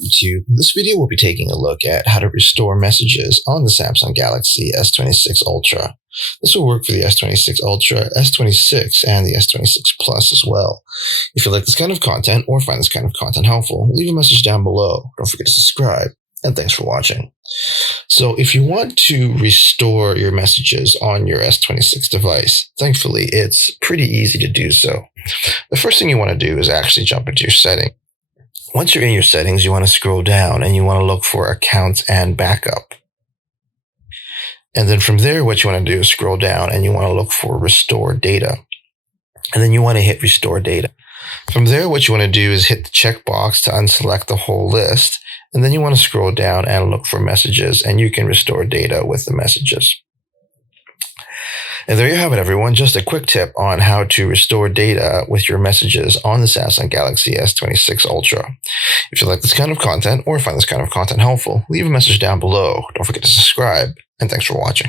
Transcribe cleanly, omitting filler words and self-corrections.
YouTube. In this video, we'll be taking a look at how to restore messages on the Samsung Galaxy S26 Ultra. This will work for the S26 Ultra, S26, and the S26 Plus as well. If you like this kind of content or find this kind of content helpful, leave a message down below. Don't forget to subscribe, and thanks for watching. So if you want to restore your messages on your S26 device, thankfully, it's pretty easy to do so. The first thing you want to do is actually jump into your settings. Once you're in your settings, you want to scroll down and you want to look for Accounts and Backup. And then from there, what you want to do is scroll down and you want to look for Restore Data. And then you want to hit Restore Data. From there, what you want to do is hit the checkbox to unselect the whole list. And then you want to scroll down and look for Messages, and you can restore data with the messages. And there you have it, everyone. Just a quick tip on how to restore data with your messages on the Samsung Galaxy S26 Ultra. If you like this kind of content or find this kind of content helpful, leave a message down below. Don't forget to subscribe, and thanks for watching.